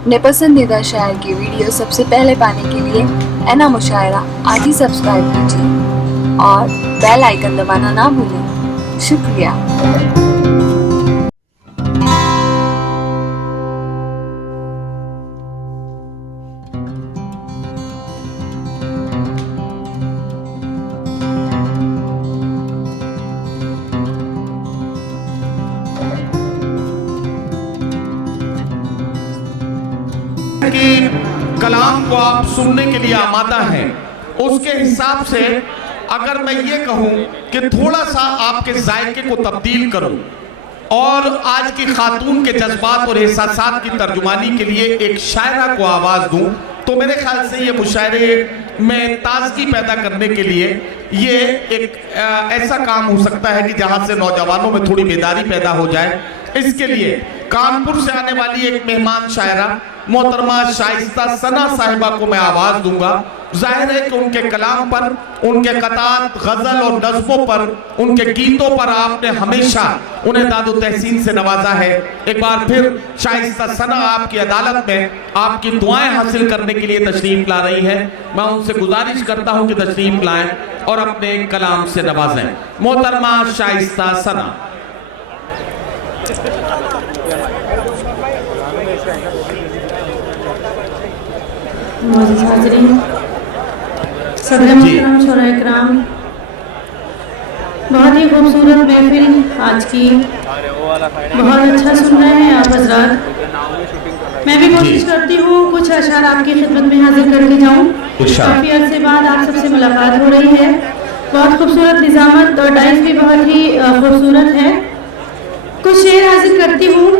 अपने पसंदीदा शायर की वीडियो सबसे पहले पाने के लिए एना मुशायरा आज ही सब्सक्राइब कीजिए और बेल आइकन दबाना ना भूलें। शुक्रिया। कि कलाम को आप सुनने के लिए आमादा हैं, उसके हिसाब से अगर मैं ये कहूं कि थोड़ा सा आपके जायके को तब्दील करूं और आज की खातून के जज्बात और एहसासात की तर्जुमानी के लिए एक शायरा को आवाज़ दूं, तो मेरे ख्याल से ये मुशायरे में ताजगी पैदा करने के लिए ये एक ऐसा काम हो सकता है कि जहां से नौजवानों में थोड़ी बेदारी पैदा हो जाए। इसके लिए कानपुर से आने वाली एक मेहमान शायरा मोहतरमा शाइस्ता सना साहिबा को मैं आवाज़ दूंगा। जाहिर है कि उनके कलाम पर, उनके कतात, गज़ल और नज़्मों पर, उनके गीतों पर आपने हमेशा उन्हें दादो तहसीन से नवाजा है। एक बार फिर शाइस्ता सना आपकी अदालत में आपकी दुआएं हासिल करने के लिए तशरीफ ला रही है। मैं उनसे गुजारिश करता हूं कि तशरीफ लाएं और अपने कलाम से नवाजें। मोहतरमा शाइस्ता सना। सदर मोहतरम शोरा इकराम, बहुत ही खूबसूरत महफिल आज की, बहुत अच्छा सुन रहे हैं आप हजरात। मैं भी कोशिश करती हूँ कुछ अशार आपकी खिदमत में हाजिर करके जाऊँ। काफ़ी अरसे बाद आप सबसे मुलाकात हो रही है। बहुत खूबसूरत निज़ामत और डाइस भी बहुत ही खूबसूरत है। कुछ शेर हाजिर करती हूँ।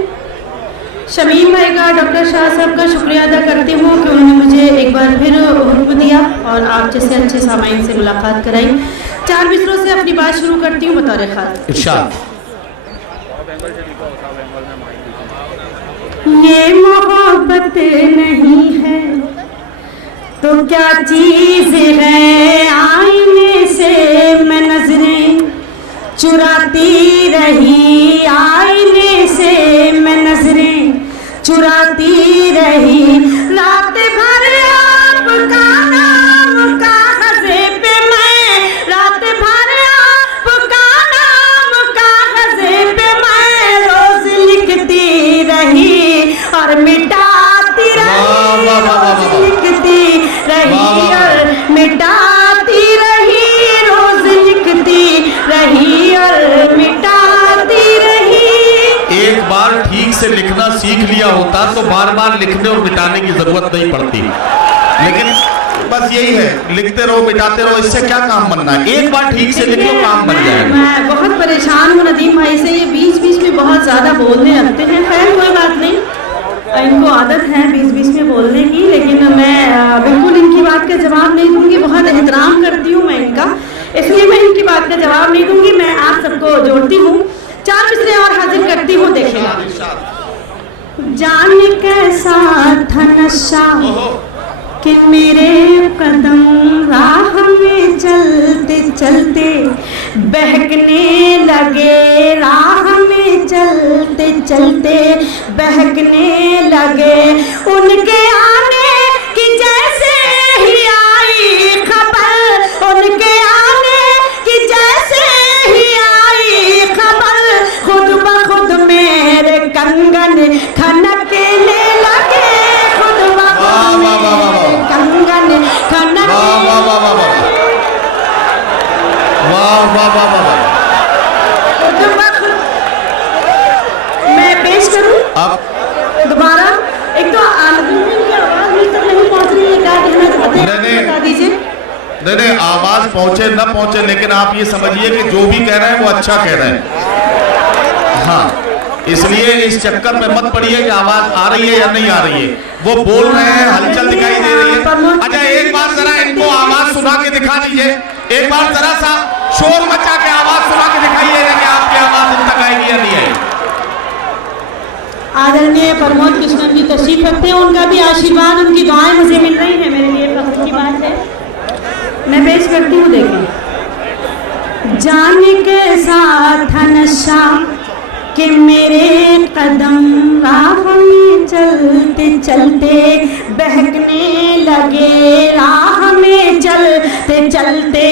शमीम भाई का, डॉक्टर शाह साहब का शुक्रिया अदा करती हूँ कि उन्होंने मुझे एक बार फिर हुक्म दिया और आप जैसे अच्छे सामाइन से मुलाकात कराई। 4 मिसरों से अपनी बात शुरू करती हूँ बतौर खास। ये मोहब्बत नहीं है तो क्या चीज है, आईने से मैं नजरें चुराती रही, आईने से मैं नजरें चुराती रही। रात भर आपका नाम कागज़े पे मैं, रात भर आपका नाम कागज़े पे मैं रोज लिखती रही और मिटाती रही, रोज लिखती रही और मिटाती रही, रोज लिखती रही और मिटाती रही। एक बार ठीक से लिखना सीख लिया होता तो बार बार लिखने और मिटाने की जरूरत नहीं पड़ती, लेकिन बस यही है, लिखते रहो मिटाते रहो, इससे क्या काम बनना है। एक बार ठीक से लिख लो, काम बन जाएगा। मैं बहुत परेशान हूँ नदीम भाई से, ये बीच बीच में बहुत ज्यादा बोलने लगते हैं। खैर कोई बात नहीं, इनको आदत है बीच बीच में बोलने की, लेकिन मैं बिल्कुल इनकी बात का जवाब नहीं दूंगी। बहुत एहतराम करती हूँ मैं इनका, इसलिए मैं इनकी बात का जवाब नहीं दूंगी। मैं आप सबको जोड़ती हूँ, 4 मिसरे और हाजिर करती हूँ। देखिएगा, जाने कैसा था नशा कि मेरे कदम राह में चलते चलते बहकने लगे, राह में चलते चलते बहकने लगे। उनके आने की जैसे ही आई खबर, उनके आने की जैसे ही आई खबर, खुद ब खुद मेरे कंगन खनकने लगे, खुद ब खुद मेरे कंगन खनकने लगे। मैं पेश करूं दोबारा। एक तो आवाज नहीं पहुंच रही है, क्या कहना चाहते हैं बता दीजिए। नहीं, आवाज पहुंचे न पहुंचे, लेकिन आप ये समझिए कि जो भी कह रहे हैं वो अच्छा कह रहे हैं। हाँ, इसलिए इस चक्कर में मत पड़िए कि आवाज आ रही है या नहीं आ रही है। वो बोल रहे हैं, हलचल दिखाई दे रही है। अच्छा, एक बार जरा इनको आवाज सुना के दिखा दीजिए। एक बार जरा सा शोर मचा के आवाज सुना के दिखाइए कि आपकी आवाज इन तक आएगी या नहीं आएगी। आदरणीय प्रमोद कृष्णन जी तशरीफ रखते हैं, उनका भी आशीर्वाद, उनकी दुआएं मुझे मिल रही है, मेरे लिए फख्र की बात है। मैं पेश करती हूँ। देखिए, जाने कैसा था नशा कि मेरे कदम राह में चलते चलते बहकने लगे, राह में चलते चलते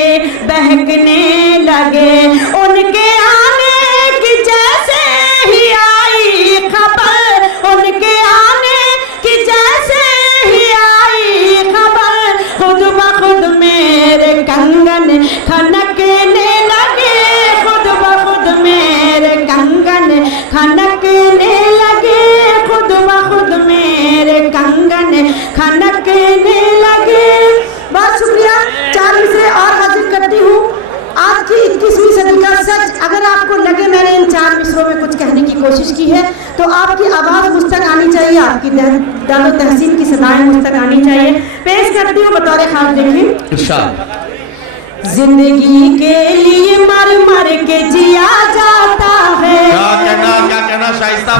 बहकने लगे। उनके आने की जैसे ही आई खबर, उनके आने की जैसे ही आई खबर, खुद ब खुद मेरे कंगन खनकने लगे, खुद ब खुद मेरे कंगन खनकने लगे, खुद ब खुद मेरे कंगन खनकने लगे। बहुत शुक्रिया। 4 मिसरे और हाजिर करती हूँ। आज की 21वीं सदी का सच, अगर आपको लगे मैंने इन 4 मिसरों में कुछ कहने की कोशिश की है तो आपकी आवाज़ मुझ तक आनी चाहिए, आपकी दालो तहसीन की सदाएं मुझ तक आनी चाहिए। पेश करती हूँ बतौर खास, देखिए। जिंदगी के लिए मर मर के जिया जाता है, क्या कहना शाइस्ता,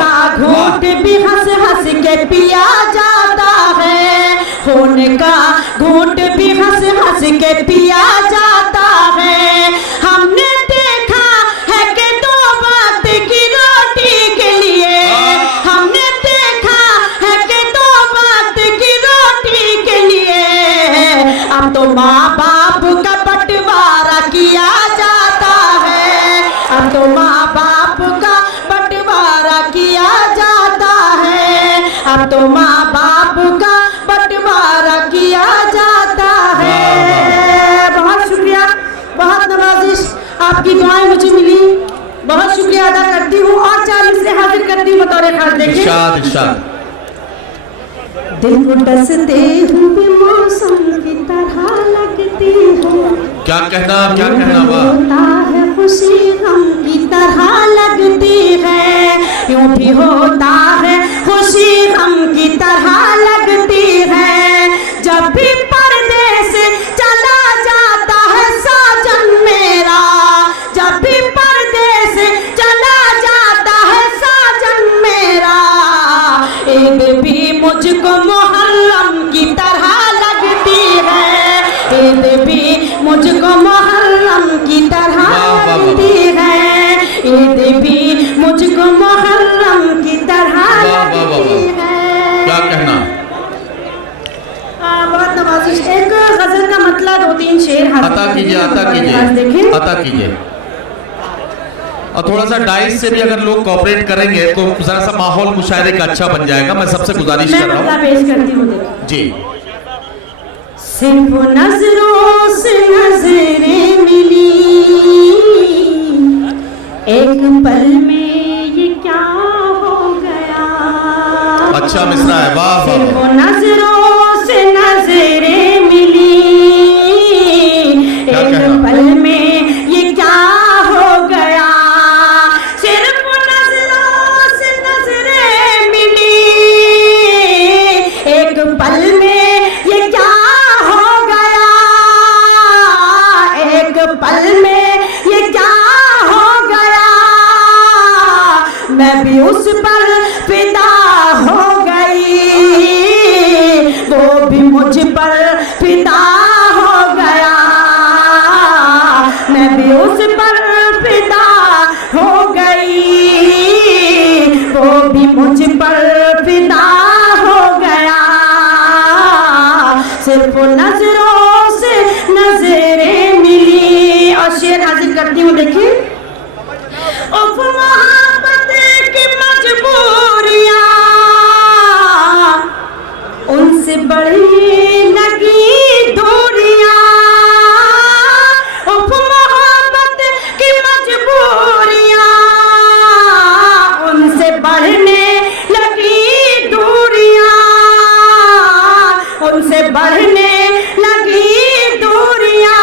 का घूंट भी हंस हंस के पिया जाता है, खून का घूंट भी हंस हंस के पिया जाता है। हमने देखा है कि 2 वक्त की रोटी के लिए, हमने देखा है कि 2 वक्त की रोटी के लिए अब तो माँ बाप का बंटवारा किया जाता है, अब तो माँ बाप का बंटवारा किया जाता है, अब तो माँ बाप का बंटवारा किया जाता है। बहुत शुक्रिया, बहुत नवाजिश, आपकी दुआएं मुझे मिली, बहुत शुक्रिया अदा करती हूँ। और 4 मिसरे हाजिर करती हूँ बतौर खास, देखिए। इरशाद। दिल को डसते हुए मौसम की तरह लगती हूँ, क्या कहना होता है खुशी गम की तरह लगती है, यूं भी होता है खुशी गम की तरह लगती है। जब भी परदेस चला जाता है साजन मेरा, जब भी परदेस चला जाता है साजन मेरा, ईद भी मुझको मुहर्रम की तरह लगती है, ईद भी मुझको मुहर्रम की तरह लगती है, ईद भी मुझको मुहर्रम की तरह लगती है। क्या कहना? बहुत नवाजिश। एक गजल का मतला 2-3 शेर अता कीजिए। और थोड़ा सा डाइस से भी अगर लोग कोऑपरेट करेंगे तो जरा सा माहौल मुशायरे का अच्छा बन जाएगा। मैं सबसे गुजारिश कर रहा हूँ। पेश करती हूँ जी। सिर्फ नजरों से नजरें मिली, एक पल में ये क्या हो गया। अच्छा मिसरा है, वाह वाह। सिर्फ नजरों से नजरें मिली, एक पल में ये क्या हो गया। सिर्फ नजरों से नजरें मिली, एक पल में ये क्या हो गया, एक पल में ये क्या हो गया। मैं भी उस पर फिदा हो गई, वो भी मुझ पर फिदा हो गया। मैं भी उस पर फिदा हो गई, वो भी मुझ पर फिदा हो गया। सिर्फ नजरों से नजरें मिली। और शेर हाजिर करती हूँ, देखिए। उफ मोहब्बत की मजबूरियाँ उनसे बड़ी लगी दूरियाँ, उफ मोहब्बत की मजबूरियाँ उनसे बढ़ने लगी दूरियाँ, उनसे बढ़ने लगी दूरियाँ।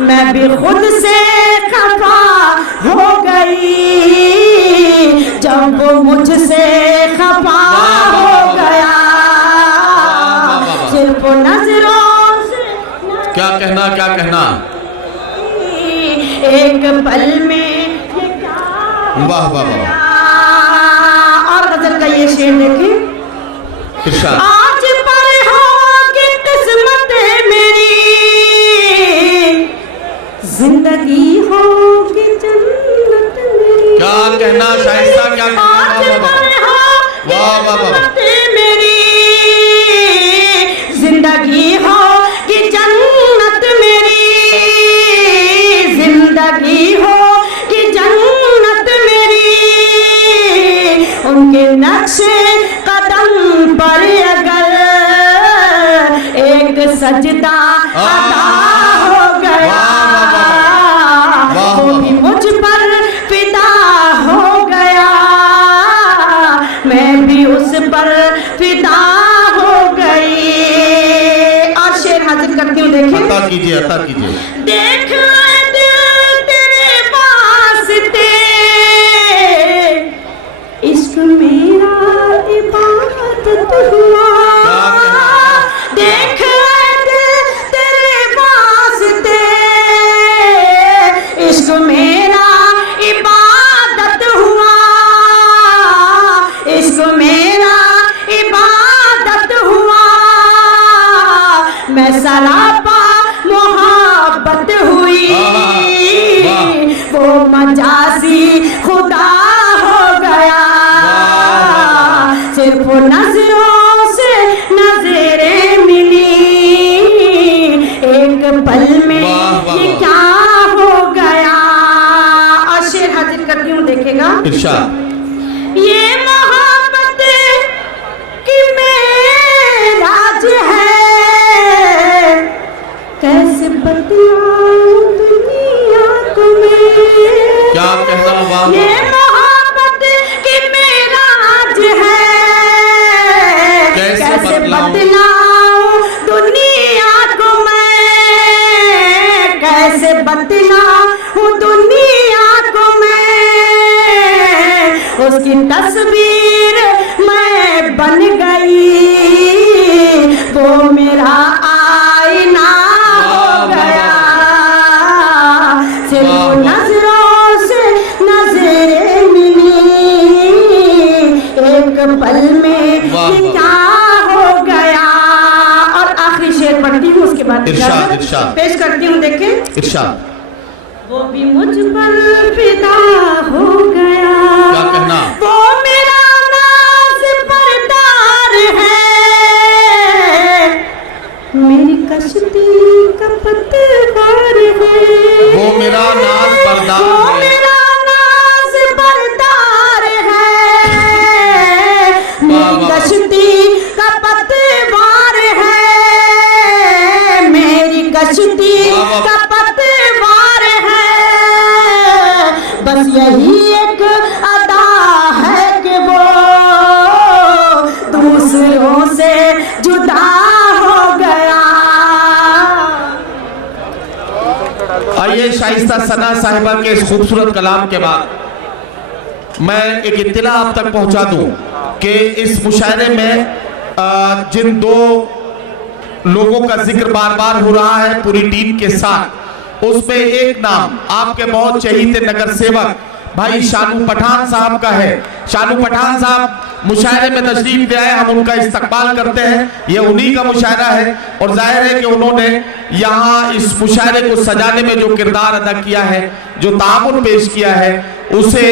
मैं भी खुद से खफा हो गई जब वो मुझसे खफा हो गया। सिर्फ नजरों से क्या कहना? एक पल में ये क्या हो वाह वाह वाह। गया। और गजल का ये शेर देखिए। इरशाद। आज पर होगी किस्मत मेरी, जिंदगी होगी जन्नत नक्शे कदम पर अगर एक सजदा अदा हो गया, वो भी मुझ पर फिदा हो गया, मैं भी उस पर फिदा हो गई। और शेर हाजिर करती हूँ, देखें। अता कीजिए, अता कीजिए। देख दिल तेरे वास्ते, इश्क मेरा इबादत हुआ। देख दिल तेरे वास्ते, इश्क मेरा इबादत हुआ, इश्क मेरा इबादत हुआ, मैं सरापा मोहब्बत हुई, वो मजाजी खुदा हो गया, सिर्फ नजरों से नजरें मिली, एक पल में ये क्या हो गया। और शेर हाजिर करती हूँ, देखेगा। इरशाद। ये मोहब्बत की मेराज है, कैसे बतलाऊं दुनिया को मैं। क्या कहना हुआ? ये मोहब्बत की मेराज है, कैसे बतलाऊं दुनिया को मैं, कैसे बतलाऊं दुनिया को मैं, उसकी तस्वीर मैं बन गई, वो मेरा आईना हो गया, सिर्फ नजरों से नजरें मिली, एक पल में ये क्या हो गया। और आखिरी शेर पढ़ती हूँ, उसके बाद इरशाद, इरशाद। पेश करती हूँ, देखें। इरशाद। वो भी मुझ पर फिदा हो गया, क्या कहना? वो मेरा नाज़ बरदार है, मेरी कश्ती का पतवार है, वो मेरा नाज बरदार वो है, मेरा नाज़ बरदार है, मेरी कश्ती का पतवार है, मेरी कश्ती का पतवार है, बस यही एक अदा है कि वो दूसरों से जुदा हो गया। आइए शाइस्ता सना साहिबा के इस खूबसूरत कलाम के बाद मैं एक इत्तला आप तक पहुंचा दूं कि इस मुशायरे में जिन दो लोगों का जिक्र बार बार हो रहा है पूरी टीम के साथ, उसमें एक नाम आपके बहुत चहीते नगर सेवक भाई शानू पठान साहब का है। शानू पठान साहब मुशायरे में तशरीफ ले आए, हम उनका इस्तकबाल करते हैं। ये उन्हीं का मुशायरा है और जाहिर है कि उन्होंने यहाँ इस मुशायरे को सजाने में जो किरदार अदा किया है, जो तामुन पेश किया है, उसे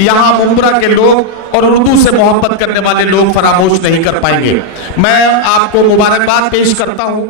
यहाँ मुंबरा के लोग और उर्दू से मोहब्बत करने वाले लोग फरामोश नहीं कर पाएंगे। मैं आपको मुबारकबाद पेश करता हूँ।